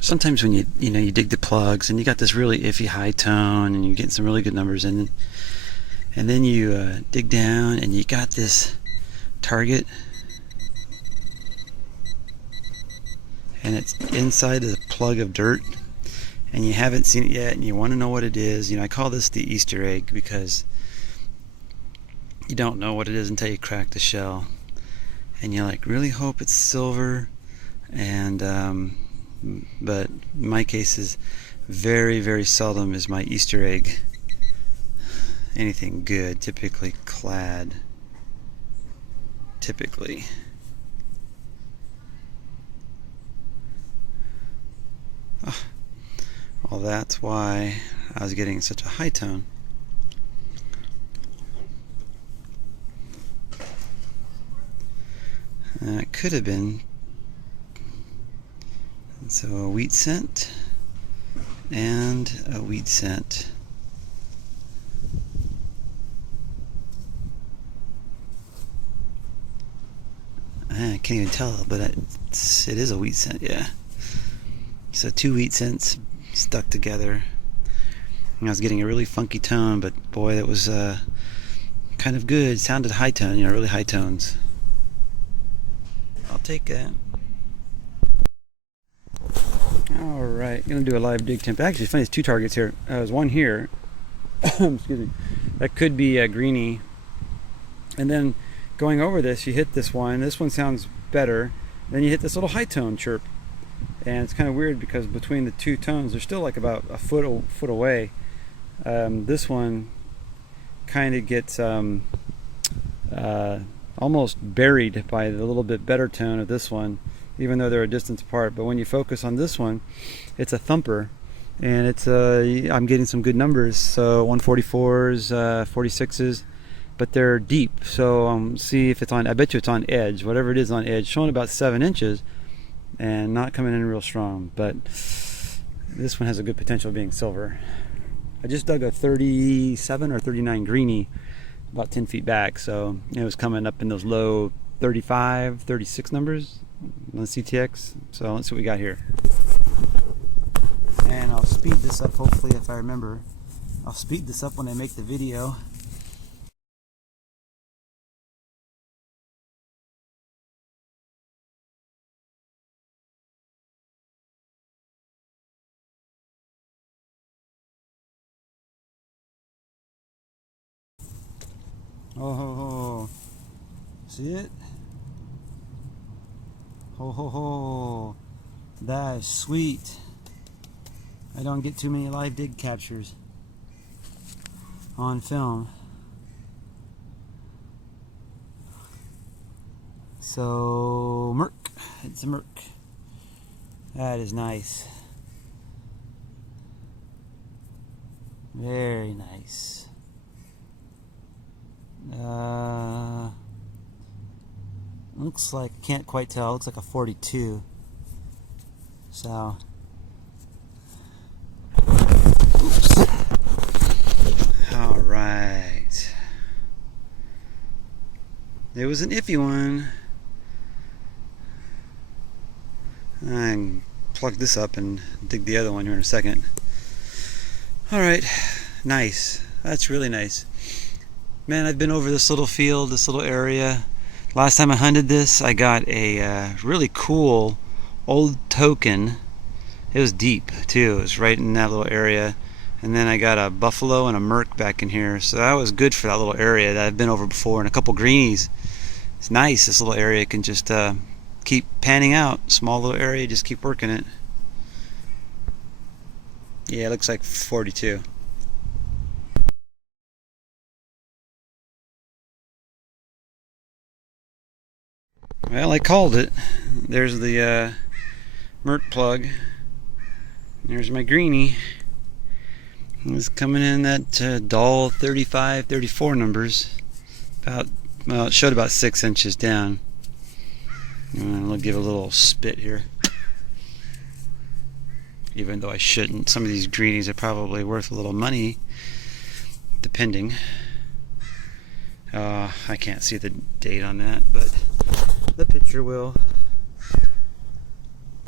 sometimes when you dig the plugs and you got this really iffy high tone and you get some really good numbers, and then you dig down and you got this target and it's inside of the plug of dirt and you haven't seen it yet and you want to know what it is. I call this the Easter egg because you don't know what it is until you crack the shell, and you really hope it's silver, and but in my case is very, very seldom is my Easter egg anything good. Typically clad. Typically. Oh, well, that's why I was getting such a high tone. It could have been. So a wheat cent and a wheat cent. I can't even tell, but it is a wheat cent, yeah. So 2 wheat cents stuck together. And I was getting a really funky tone, but boy, that was kind of good. It sounded high tone, really high tones. I'll take that. Alright, gonna do a live dig temp. Actually, it's funny, there's 2 targets here. There's one here. Excuse me. That could be a greenie. And then going over this, you hit this one. This one sounds better. Then you hit this little high tone chirp. And it's kind of weird because between the 2 tones, they're still like about a foot away. This one kind of gets almost buried by the little bit better tone of this one, even though they're a distance apart. But when you focus on this one, it's a thumper, and it's I'm getting some good numbers. So 144s, 46s, but they're deep. So see if it's on. I bet you it's on edge. Whatever it is on edge, showing about 7 inches, and not coming in real strong. But this one has a good potential of being silver. I just dug a 37 or 39 greenie about 10 feet back, so it was coming up in those low 35, 36 numbers on the CTX. So let's see what we got here. And I'll speed this up, hopefully, if I remember. I'll speed this up when I make the video. Oh ho ho. See it? Ho ho ho. That is sweet. I don't get too many live dig captures on film. So, Merc. It's a Merc. That is nice. Very nice. Looks like, can't quite tell, looks like a 42. So, oops. Alright. It was an iffy one. I can plug this up and dig the other one here in a second. Alright, nice. That's really nice. Man, I've been over this little field, this little area. Last time I hunted this, I got a really cool old token. It was deep too. It was right in that little area. And then I got a buffalo and a merc back in here. So that was good for that little area that I've been over before, and a couple greenies. It's nice. This little area can just keep panning out. Small little area, just keep working it. Yeah, it looks like 42. Well, I called it. There's the Merc plug. There's my greenie. It's coming in that dull 35, 34 numbers. About, well, it showed about 6 inches down. I'll give it a little spit here. Even though I shouldn't. Some of these greenies are probably worth a little money, depending. I can't see the date on that, but the picture will.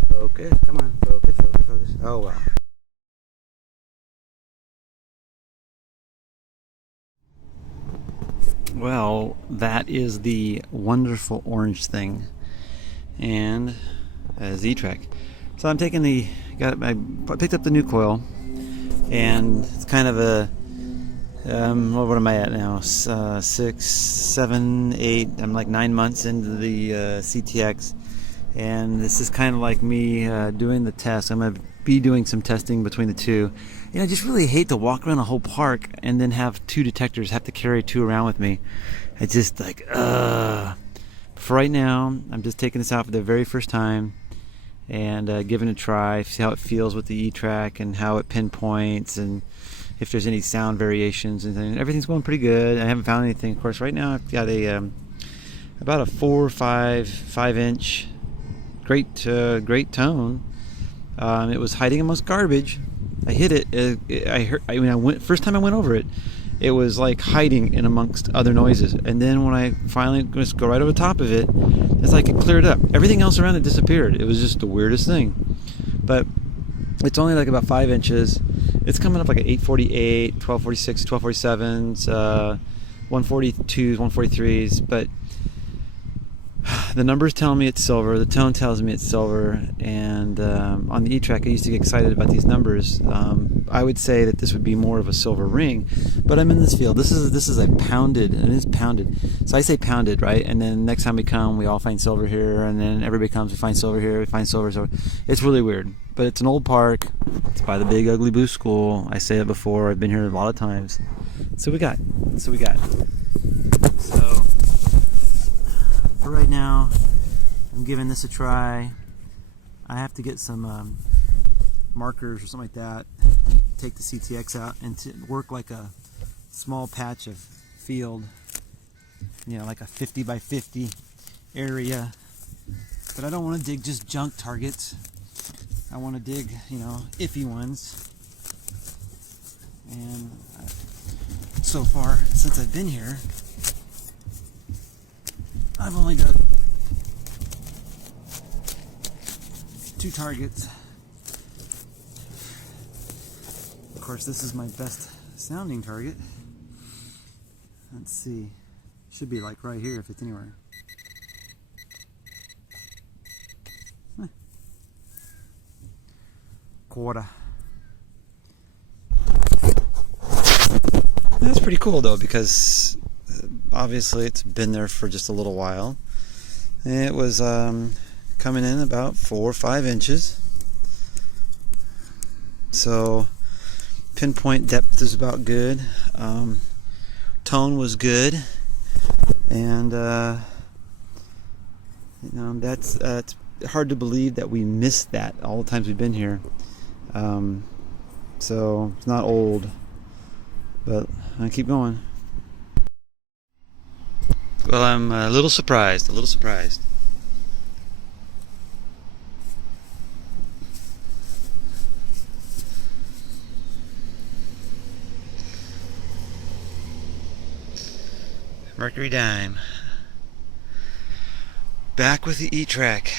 Focus, come on, focus, focus, Oh well. Well, that is the wonderful orange thing, and as E-trac. So I'm taking I picked up the new coil, and it's kind of a what am I at now? 6, 7, 8. I'm like 9 months into the CTX, and this is kind of like me doing the test. I'm gonna be doing some testing between the two. I just really hate to walk around a whole park and then have two detectors, have to carry two around with me. It's just like, For right now, I'm just taking this out for the very first time and giving it a try, see how it feels with the E-trac and how it pinpoints and if there's any sound variations and things. Everything's going pretty good. I haven't found anything. Of course, right now I've got about a 4 or 5 inch, great tone. It was hiding amongst garbage. I hit it. First time I went over it, it was like hiding in amongst other noises. And then when I finally just go right over the top of it, it's like it cleared up. Everything else around it disappeared. It was just the weirdest thing. But it's only like about 5 inches. It's coming up like an 848, 1246, 1247s, 142s, 143s. But the numbers tell me it's silver, the tone tells me it's silver, and on the E-trac I used to get excited about these numbers. I would say that this would be more of a silver ring, but I'm in this field. This is a pounded, and it's pounded. So I say pounded, right? And then next time we come, we all find silver here, and then everybody comes, we find silver here, we find silver. So it's really weird, but it's an old park. It's by the Big Ugly Boo School. I say it before. I've been here a lot of times. So we got. So for right now, I'm giving this a try. I have to get some markers or something like that and take the CTX out and to work like a small patch of field, like a 50 by 50 area. But I don't want to dig just junk targets. I want to dig, iffy ones. And so far, since I've been here, I've only dug 2 targets. Of course, this is my best sounding target. Let's see. Should be like right here if it's anywhere. Quarter. That's pretty cool though, because obviously it's been there for just a little while. It was coming in about 4 or 5 inches. So pinpoint depth is about good. Tone was good, and that's it's hard to believe that we missed that all the times we've been here. So it's not old, but I keep going. Well, I'm a little surprised. Mercury dime. Back with the E-trac.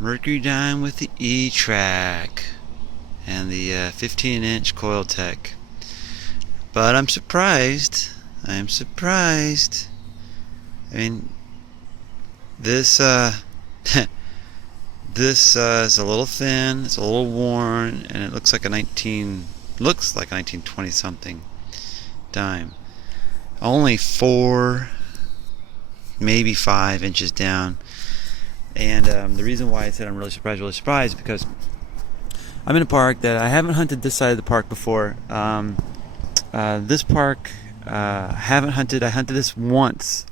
Mercury dime with the E-trac. And the 15-inch coil tech. But I'm surprised. I mean, this this is a little thin, it's a little worn, and it looks like a 1920 something dime. Only 4, maybe 5 inches down. And the reason why I said I'm really surprised is because I'm in a park that I haven't hunted this side of the park before. This park haven't hunted. I hunted this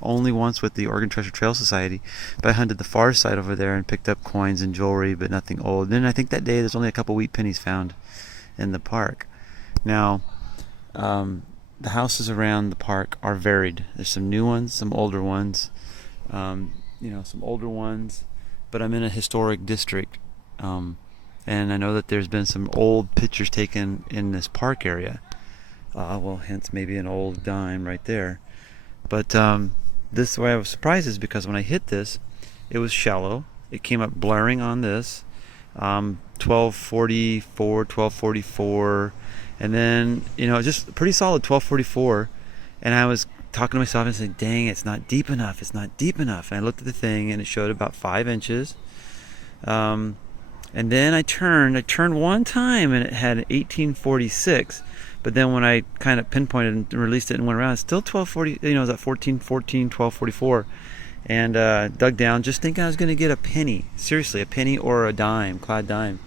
only once with the Oregon Treasure Trail Society, but I hunted the far side over there and picked up coins and jewelry, but nothing old. Then I think that day there's only a couple wheat pennies found in the park. Now, the houses around the park are varied. There's some new ones, some older ones, but I'm in a historic district, and I know that there's been some old pictures taken in this park area. Hence maybe an old dime right there. But this way I was surprised is because when I hit this, it was shallow. It came up blaring on this. 1244, 1244, and then just pretty solid 1244. And I was talking to myself and saying, dang, it's not deep enough, it's not deep enough. And I looked at the thing and it showed about 5 inches. And then I turned one time and it had 1846. But then when I kind of pinpointed and released it and went around, it's still 1240, it was at 1414, 1244. And dug down just thinking I was going to get a penny. Seriously, a penny or a dime, clad dime.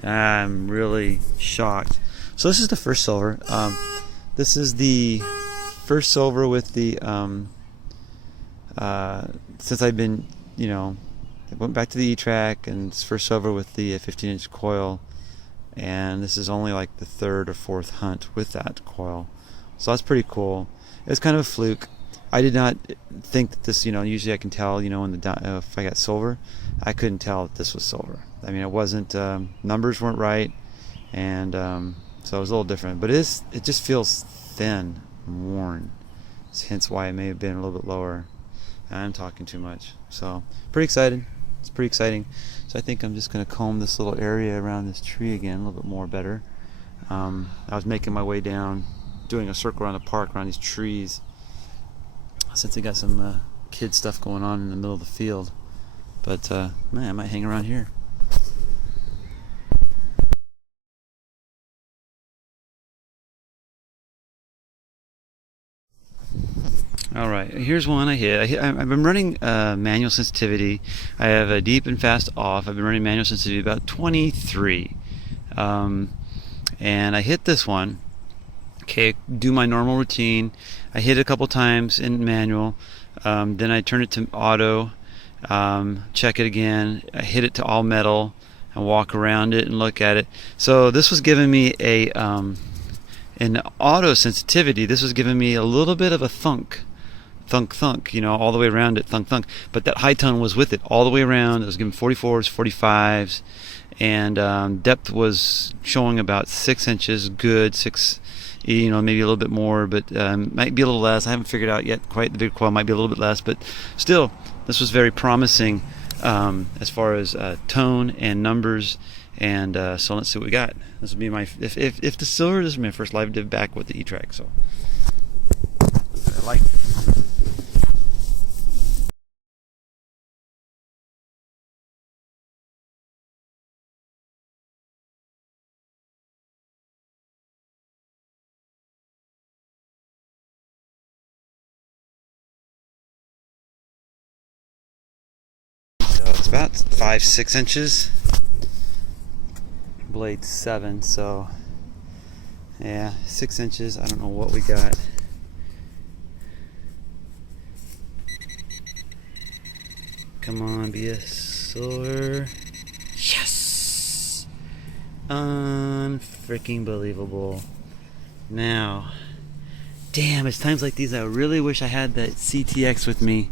And I'm really shocked. So this is the first silver. This is the first silver with the, since I've been, I went back to the E-trac, and it's first silver with the 15-inch coil. And this is only like the 3rd or 4th hunt with that coil. So that's pretty cool. It was kind of a fluke. I did not think that this, usually I can tell, when if I got silver, I couldn't tell that this was silver. I mean, it wasn't, numbers weren't right, and so it was a little different. But it just feels thin and worn. Hence why it may have been a little bit lower. I'm talking too much. So, pretty excited. It's pretty exciting. So I think I'm just going to comb this little area around this tree again a little bit more better. I was making my way down, doing a circle around the park, around these trees, since they got some kid stuff going on in the middle of the field. But man, I might hang around here. All right, here's one I hit. I've been running manual sensitivity. I have a deep and fast off. I've been running manual sensitivity about 23. And I hit this one. Okay, do my normal routine. I hit it a couple times in manual. Then I turn it to auto. Check it again. I hit it to all metal and walk around it and look at it. So this was giving me an auto sensitivity. This was giving me a little bit of a thunk, all the way around it, thunk. But that high tone was with it all the way around. It was giving 44s, 45s, and depth was showing about 6 inches, good 6. Maybe a little bit more, but might be a little less. I haven't figured out yet quite. The big coil might be a little bit less, but still, this was very promising as far as tone and numbers. And so let's see what we got. This will be my if the silver. This is my first live div back with the E-trac. So I like. So it's about 5-6 inches. Blade 7, so yeah, 6 inches. I don't know what we got. Come on, be a silver. Yes! Unfreaking believable. Now, damn, it's times like these I really wish I had that CTX with me.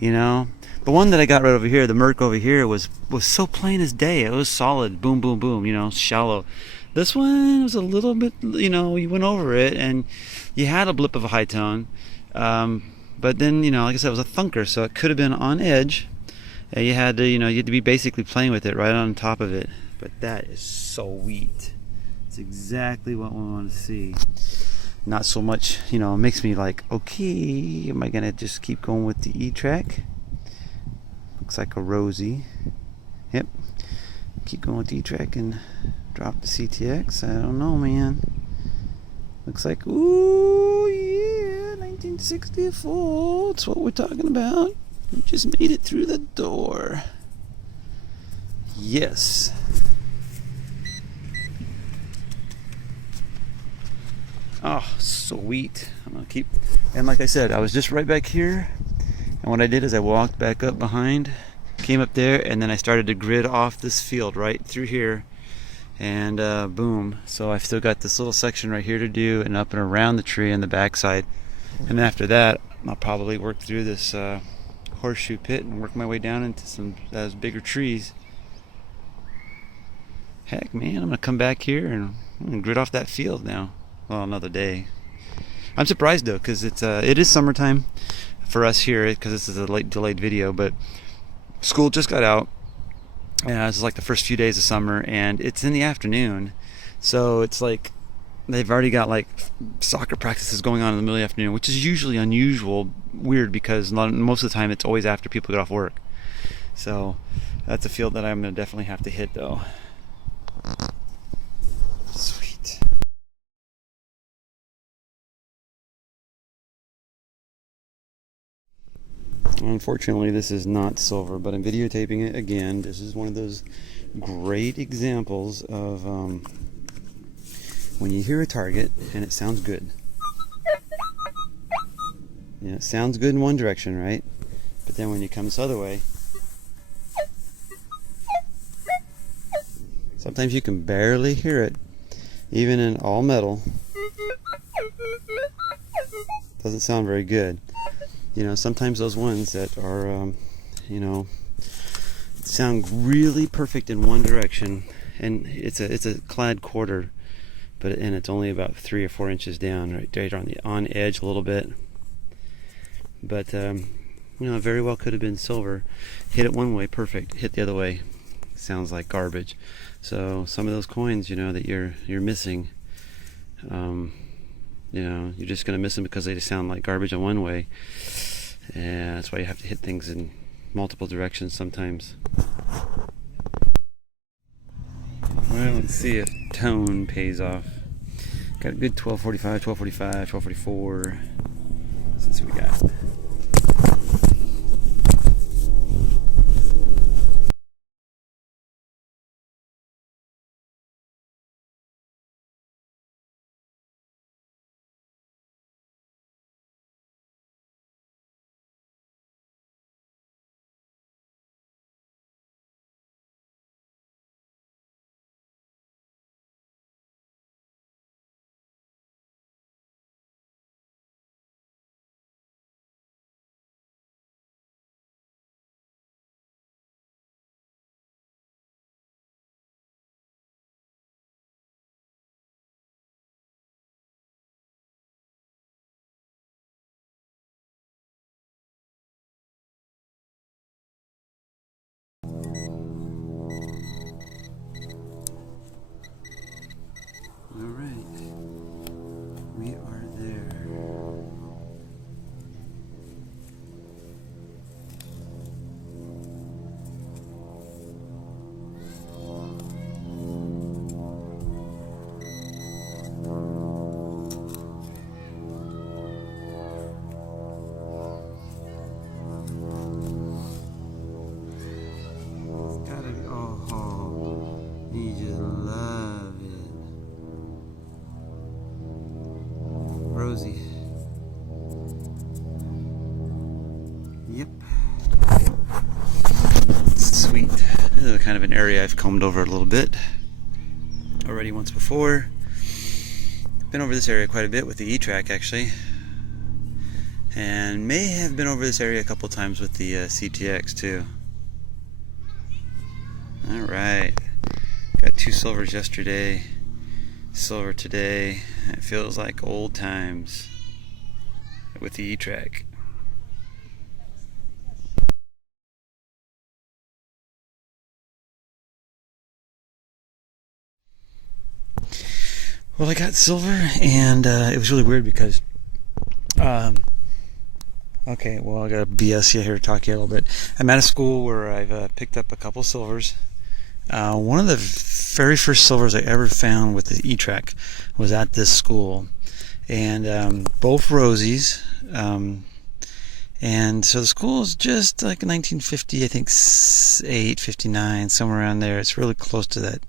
The one that I got right over here, the Merc over here, was so plain as day. It was solid, boom, boom, boom, shallow. This one was a little bit, you went over it and you had a blip of a high tone. But then, like I said, it was a thunker, so it could have been on edge. You had to be basically playing with it right on top of it. But that is sweet. It's exactly what we want to see. Not so much, it makes me like, okay, am I going to just keep going with the E-trac? Looks like a rosy. Yep. Keep going with the E-trac and drop the CTX. I don't know, man. Looks like, ooh, yeah, 1964. That's what we're talking about. We just made it through the door. Yes. Oh, sweet. I'm gonna keep, and like I said, I was just right back here, and what I did is I walked back up behind, came up there, and then I started to grid off this field right through here, and boom. So I've still got this little section right here to do, and up and around the tree on the backside, and then after that I'll probably work through this horseshoe pit and work my way down into some bigger trees. Heck, man, I'm gonna come back here and I'm gonna grid off that field now. Well, another day. I'm surprised though, because it is summertime for us here, because this is a late delayed video, but school just got out, This is like the first few days of summer, and it's in the afternoon, so it's like they've already got like soccer practices going on in the middle of the afternoon, which is usually unusual, weird, because most of the time it's always after people get off work. So that's a field that I'm going to definitely have to hit, though. Sweet. Unfortunately, this is not silver, but I'm videotaping it again. This is one of those great examples of when you hear a target and it sounds good. You know, it sounds good in one direction, right? But then when you come this other way, sometimes you can barely hear it, even in all metal. Doesn't sound very good. You know, sometimes those ones that are, you know, sound really perfect in one direction, and it's a clad quarter, and it's only about 3 or 4 inches down, right on the edge a little bit. But you know, it very well could have been silver. Hit it one way, perfect. Hit the other way, sounds like garbage. So some of those coins, you know, that you're missing, you know, you're just gonna miss them because they just sound like garbage in one way. And that's why you have to hit things in multiple directions sometimes. Well, let's see if tone pays off. Got a good 1245, 1245, 1244. Let's see what we got. All right, we are there. It's gotta be, oh, you just love it. Rosie. Yep. Sweet. This is kind of an area I've combed over a little bit already once before. Been over this area quite a bit with the E-trac, actually, and may have been over this area a couple times with the CTX too. Alright, got 2 silvers yesterday, silver today. It feels like old times with the E-trac. Well, I got silver, and it was really weird because okay, well, I got to BS you here to talk to you a little bit. I'm at a school where I've picked up a couple silvers. One of the very first silvers I ever found with the E-trac was at this school, and both Rosies. And so the school is just like 1950, I think 8, 59, somewhere around there. It's really close to that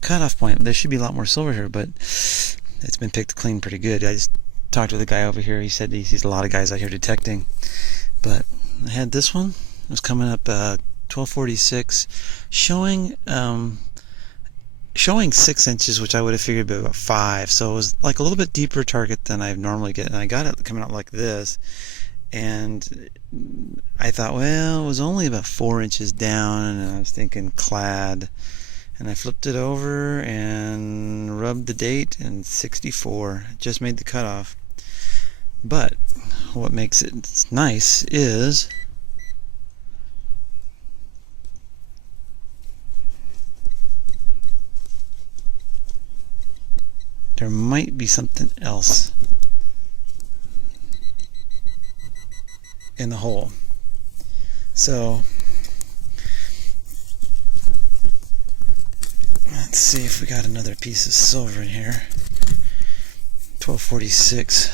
cutoff point. There should be a lot more silver here, but it's been picked clean pretty good. I just talked to the guy over here. He said he sees a lot of guys out here detecting. But I had this one. It was coming up 1246, showing 6 inches, which I would have figured would be about 5. So it was like a little bit deeper target than I normally get. And I got it coming out like this. And I thought, well, it was only about 4 inches down, and I was thinking clad. And I flipped it over and rubbed the date, and 64 just made the cutoff. But what makes it nice is there might be something else in the hole. So let's see if we got another piece of silver in here. 1246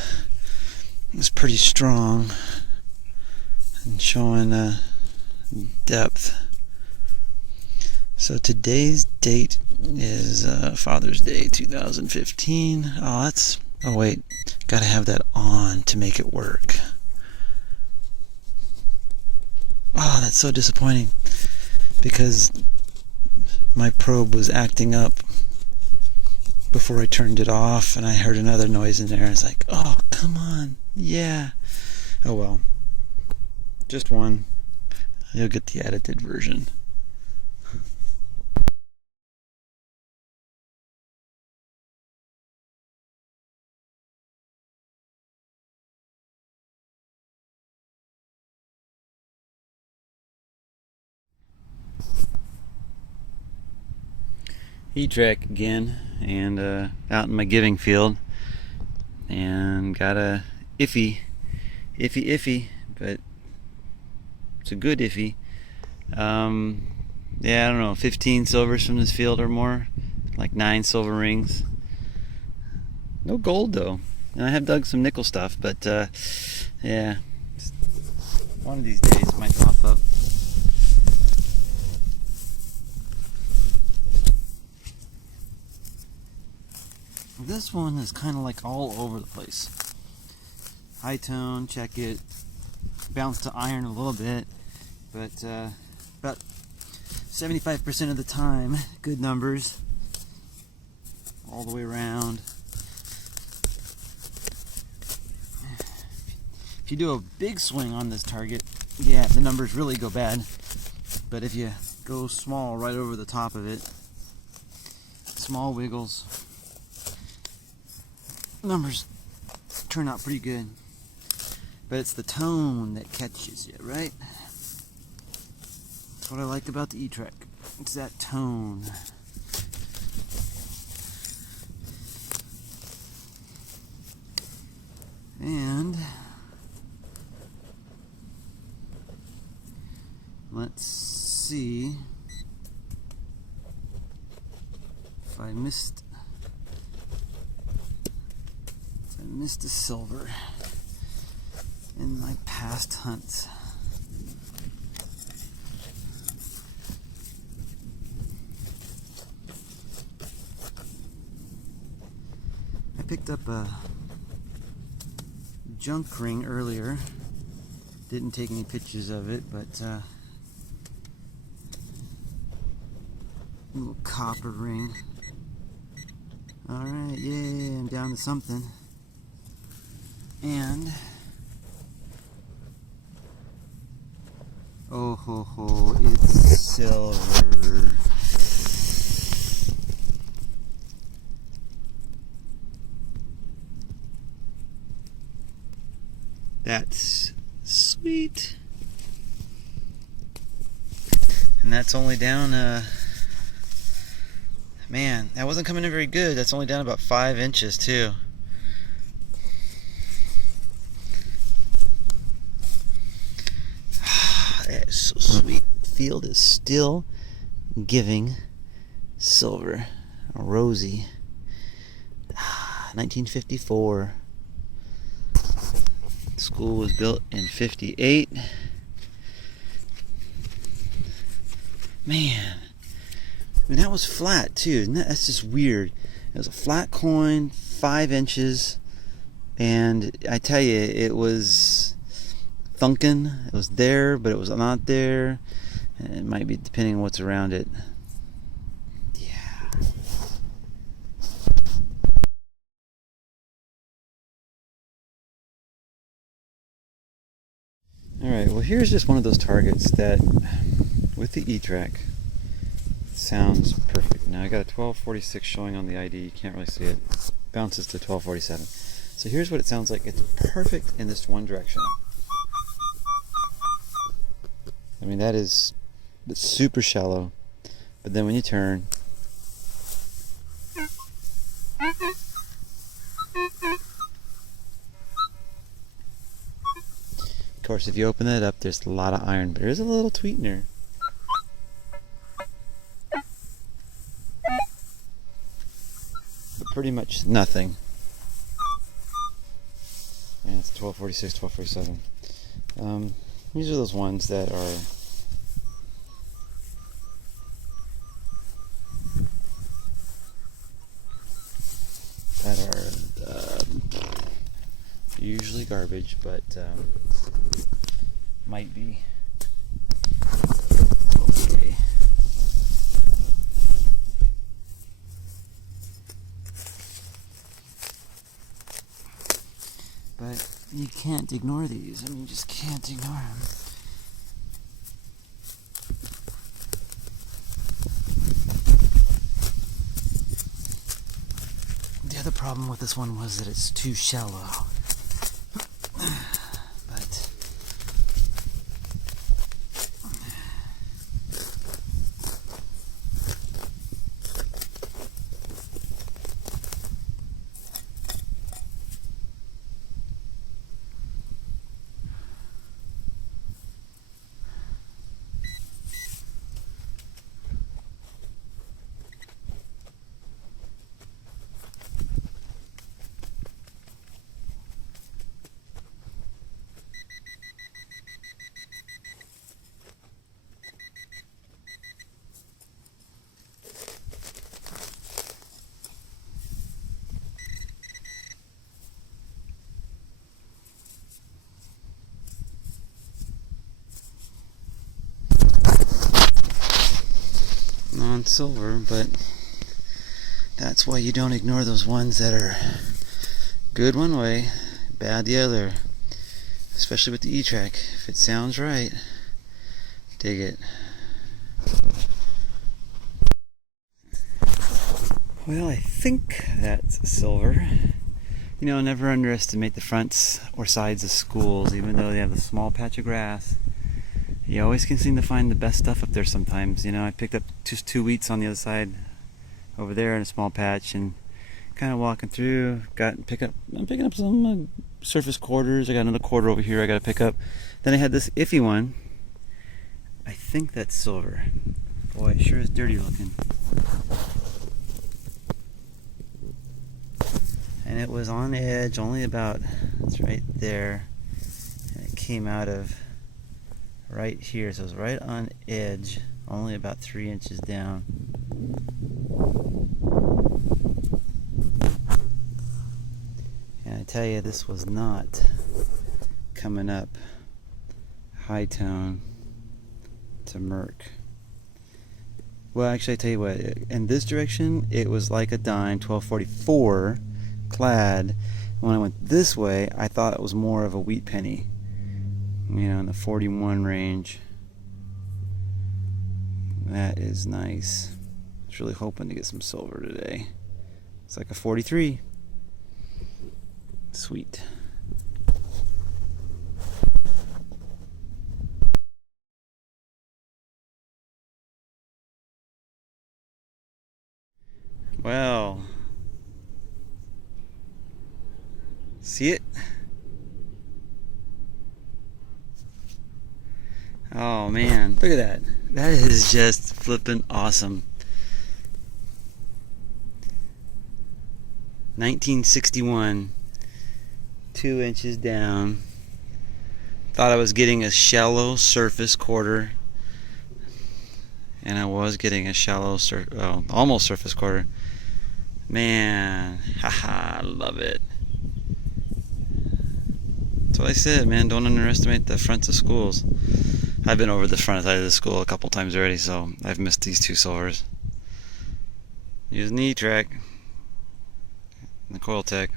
is pretty strong and showing depth. So today's date is Father's Day 2015. Oh wait, gotta have that on to make it work. Oh, that's so disappointing, because my probe was acting up before I turned it off, and I heard another noise in there. It's like, oh, come on, yeah. Oh well, just one. You'll get the edited version. E-trac again, and out in my giving field, and got a iffy, but it's a good iffy. Yeah, I don't know, 15 silvers from this field or more, like 9 silver rings. No gold though, and I have dug some nickel stuff, but yeah, one of these days it might pop up. This one is kind of like all over the place. High tone, check it. Bounced to iron a little bit, but about 75% of the time, good numbers all the way around. If you do a big swing on this target, yeah, the numbers really go bad. But if you go small right over the top of it, small wiggles, numbers turn out pretty good. But it's the tone that catches you, right? That's what I like about the E-trac. It's that tone. And let's see if I missed a silver in my past hunts. I picked up a junk ring earlier. Didn't take any pictures of it, but little copper ring. Alright, yeah, I'm down to something. And oh ho ho, it's silver. That's sweet. And that's only down man, that wasn't coming in very good. That's only down about 5 inches too. That is so sweet. Field is still giving silver. Rosy. 1954. School was built in 58. Man, I mean, that was flat too. That's just weird. It was a flat coin, 5 inches, and I tell you, it was thunking. It was there, but it was not there. And it might be depending on what's around it. Yeah. All right. Well, here's just one of those targets that, with the E-trac, sounds perfect. Now I got a 1246 showing on the ID. You can't really see it. Bounces to 1247. So here's what it sounds like. It's perfect in this one direction. I mean, it's super shallow, but then when you turn, course, if you open that up, there's a lot of iron, but there's a little tweet in there. But pretty much nothing. And it's 1246, 1247. These are those ones that are usually garbage, but might be okay. But you can't ignore these. I mean, you just can't ignore them. The other problem with this one was that it's too shallow. Non-silver, but that's why you don't ignore those ones that are good one way, bad the other, especially with the E-trac. If it sounds right, dig it. Well, I think that's silver. You know, never underestimate the fronts or sides of schools, even though they have a small patch of grass. You always can seem to find the best stuff up there sometimes. You know, I picked up just 2 wheats on the other side over there in a small patch, and kind of walking through, I'm picking up some surface quarters. I got another quarter over here I got to pick up. Then I had this iffy one. I think that's silver. Boy, it sure is dirty looking. And it was on edge, only about, it's right there. And it came out of right here, so it's right on edge, only about 3 inches down. And I tell you, this was not coming up high tone to Merc. Well, actually, I tell you what, in this direction, it was like a dime, 1244 clad. When I went this way, I thought it was more of a wheat penny. You know, in the 41 range. That is nice. I was really hoping to get some silver today. It's like a 43. Sweet. Well, see it? Oh man, look at that. That is just flippin' awesome. 1961, 2 inches down. Thought I was getting a shallow surface quarter, and I was getting a shallow, almost surface quarter. Man, haha, love it. That's what I said, man. Don't underestimate the fronts of schools. I've been over the front side of the school a couple times already, so I've missed these 2 silvers. Using the E-trac, the coil tech.